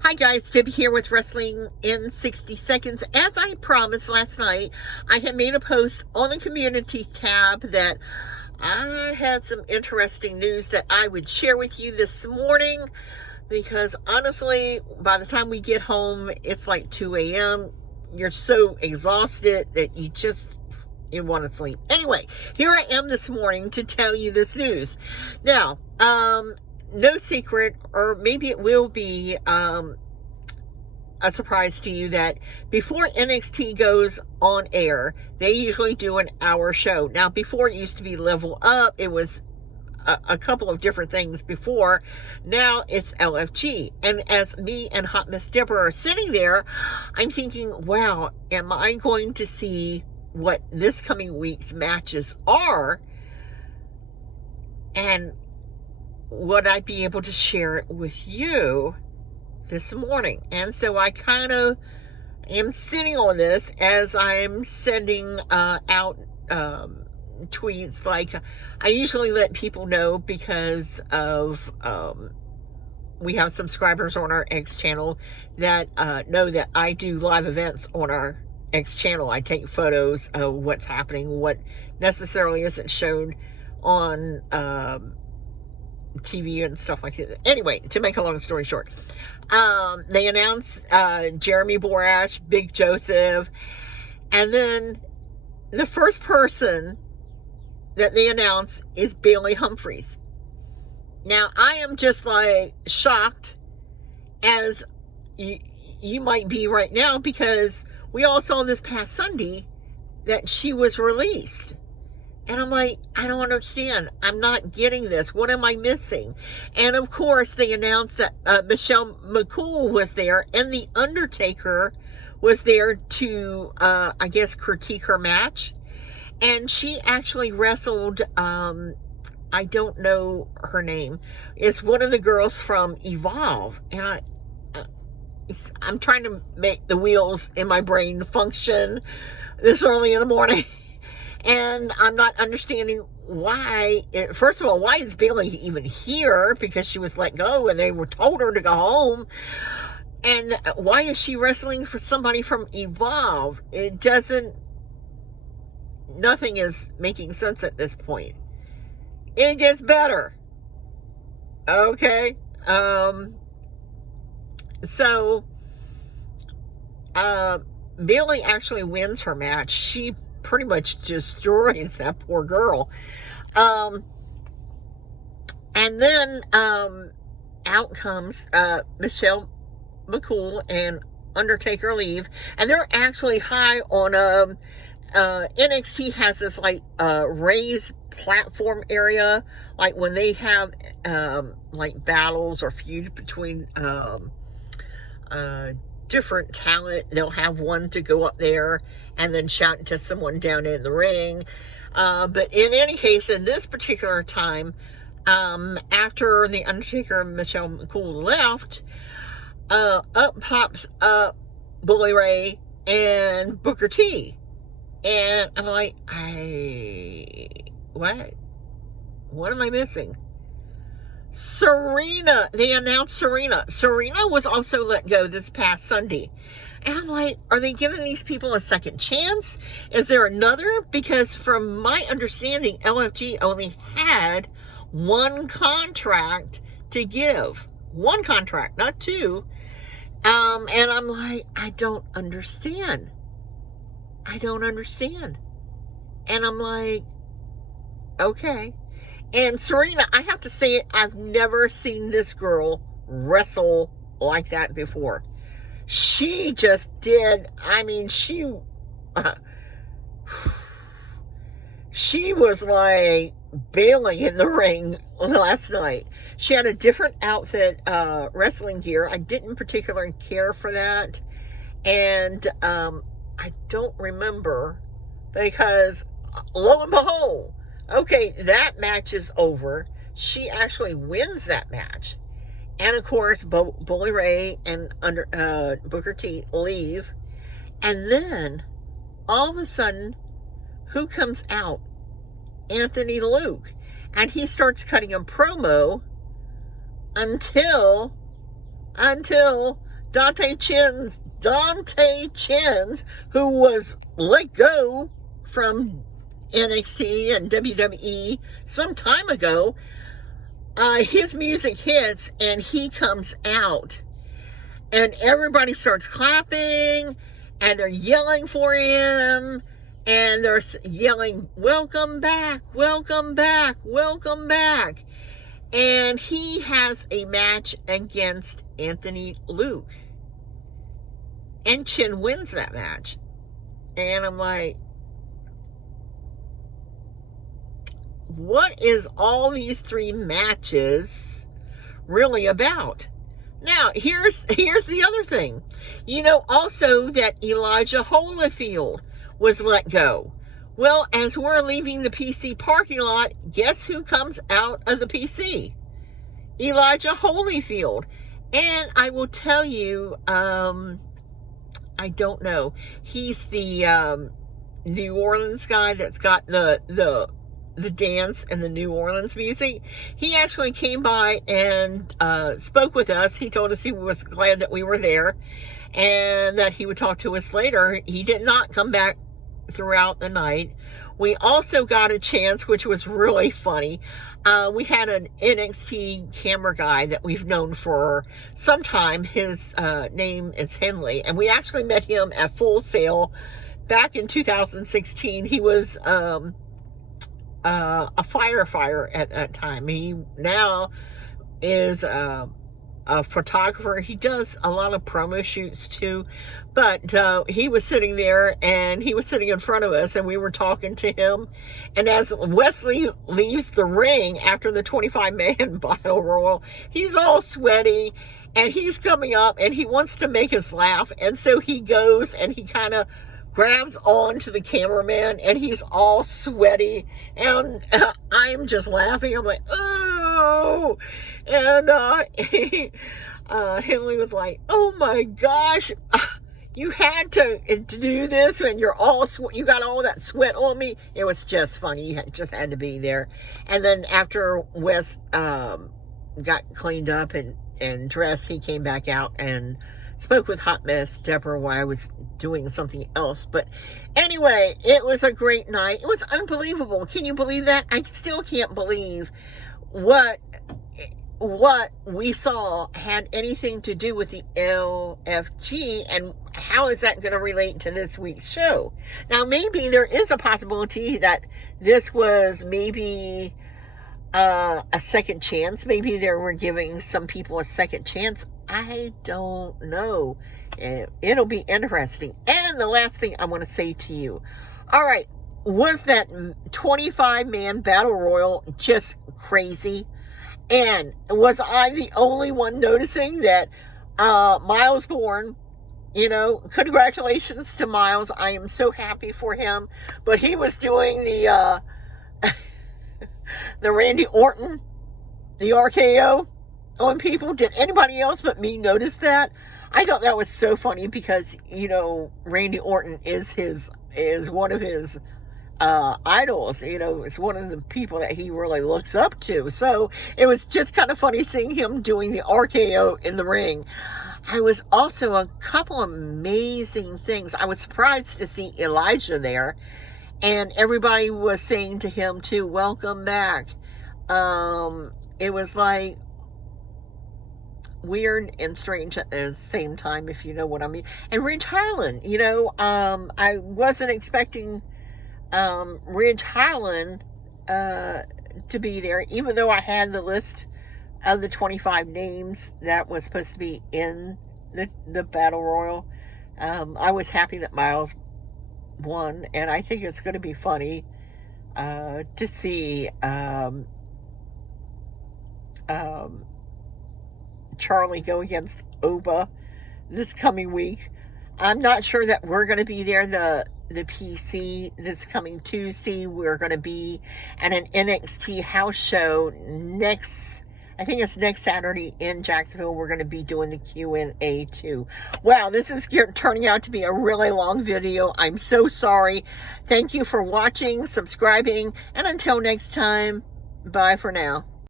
Hi guys, Debbie here with Wrestling in 60 Seconds. As I promised last night, I had made a post on the community tab that I had some interesting news that I would share with you this morning because honestly, by the time we get home, it's like 2 a.m. You're so exhausted that you want to sleep. Anyway, here I am this morning to tell you this news. Now, no secret, or maybe it will be a surprise to you, that before NXT goes on air, they usually do an hour show. Now, before it used to be Level Up, it was a couple of different things before. Now it's LFG. And as me and Hot Miss Deborah are sitting there, I'm thinking, wow, am I going to see what this coming week's matches are? And would I be able to share it with you this morning? And so I kind of am sitting on this as I'm sending out tweets. Like, I usually let people know because of we have subscribers on our X channel that know that I do live events on our X channel. I take photos of what's happening, what necessarily isn't shown on TV and stuff like that. Anyway, to make a long story short, they announced Jeremy Borash, Big Joseph, and then the first person that they announced is Bailey Humphries. Now, I am just like shocked, as you might be right now, because we all saw this past Sunday that she was released. And I'm like, I don't understand. I'm not getting this. What am I missing? And of course, they announced that Michelle McCool was there, and The Undertaker was there to, I guess, critique her match. And she actually wrestled, I don't know her name. It's one of the girls from Evolve. And I'm trying to make the wheels in my brain function this early in the morning. And I'm not understanding why. First of all, why is Bailey even here? Because she was let go and they were told her to go home. And why is she wrestling for somebody from Evolve? Nothing is making sense at this point. It gets better. Okay. So, Bailey actually wins her match. She pretty much destroys that poor girl. And then out comes Michelle McCool and Undertaker leave, and they're actually high on NXT has this like raised platform area, like when they have like battles or feud between different talent, they'll have one to go up there and then shout to someone down in the ring. But in any case, in this particular time, after The Undertaker and Michelle McCool left, up pops up Bully Ray and Booker T. And I'm like, what am I missing? Serena, they announced Serena. Serena was also let go this past Sunday. And I'm like, are they giving these people a second chance? Is there another? Because from my understanding, LFG only had one contract to give. One contract, not two. And I'm like, I don't understand. And I'm like, okay. And Serena, I have to say it, I've never seen this girl wrestle like that before. She just did, I mean, she was like Bailey in the ring last night. She had a different outfit, wrestling gear. I didn't particularly care for that. And I don't remember, because lo and behold, okay, that match is over. She actually wins that match. And of course, Bully Ray and Booker T leave. And then, all of a sudden, who comes out? Anthony Luke. And he starts cutting a promo until until Dante Chins, who was let go from NXT and WWE some time ago, his music hits and he comes out. And everybody starts clapping and they're yelling for him. And they're yelling, welcome back, welcome back, welcome back. And he has a match against Anthony Luke. And Chin wins that match. And I'm like, what is all these 3 matches really about? Now, here's the other thing. You know also that Elijah Holyfield was let go. Well, as we're leaving the PC parking lot, guess who comes out of the PC? Elijah Holyfield. And I will tell you, I don't know. He's the New Orleans guy that's got the dance and the New Orleans music. He actually came by and spoke with us. He told us he was glad that we were there and that he would talk to us later. He did not come back throughout the night. We also got a chance, which was really funny. We had an NXT camera guy that we've known for some time. His name is Henley, and we actually met him at Full Sail back in 2016. He was a firefighter at that time. He now is a photographer. He does a lot of promo shoots too, but he was sitting there and he was sitting in front of us and we were talking to him. And as Wesley leaves the ring after the 25-man battle royal, he's all sweaty and he's coming up and he wants to make us laugh. And so he goes and he kind of grabs on to the cameraman and he's all sweaty and I'm just laughing. I'm like, oh, and Henley was like, oh my gosh, you had to do this and you're all you got all that sweat on me. It was just funny. You just had to be there. And then after Wes got cleaned up and dressed, he came back out and spoke with Hot Mess Deborah while I was doing something else. But anyway, it was a great night. It was unbelievable. Can you believe that? I still can't believe what we saw had anything to do with the LFG, and how is that going to relate to this week's show? Now, maybe there is a possibility that this was maybe a second chance. Maybe they were giving some people a second chance. I don't know. It'll be interesting. And the last thing I want to say to you, all right, was that 25-man battle royal just crazy? And was I the only one noticing that Miles Bourne, you know, congratulations to Miles. I am so happy for him. But he was doing the the Randy Orton, the RKO on people. Did anybody else but me notice that? I thought that was so funny because, you know, Randy Orton is one of his idols. You know, it's one of the people that he really looks up to. So it was just kind of funny seeing him doing the RKO in the ring. I was also a couple amazing things. I was surprised to see Elijah there, and everybody was saying to him too, welcome back. It was like weird and strange at the same time, if you know what I mean. And Ridge Highland, you know, I wasn't expecting Ridge Highland to be there, even though I had the list of the 25 names that was supposed to be in the Battle Royal. I was happy that Miles won, and I think it's going to be funny to see Charlie go against Oba this coming week. I'm not sure that we're going to be there. The PC this coming Tuesday, we're going to be at an NXT house show I think it's next Saturday in Jacksonville. We're going to be doing the Q&A too. Wow, this is turning out to be a really long video. I'm so sorry. Thank you for watching, subscribing, and until next time, bye for now.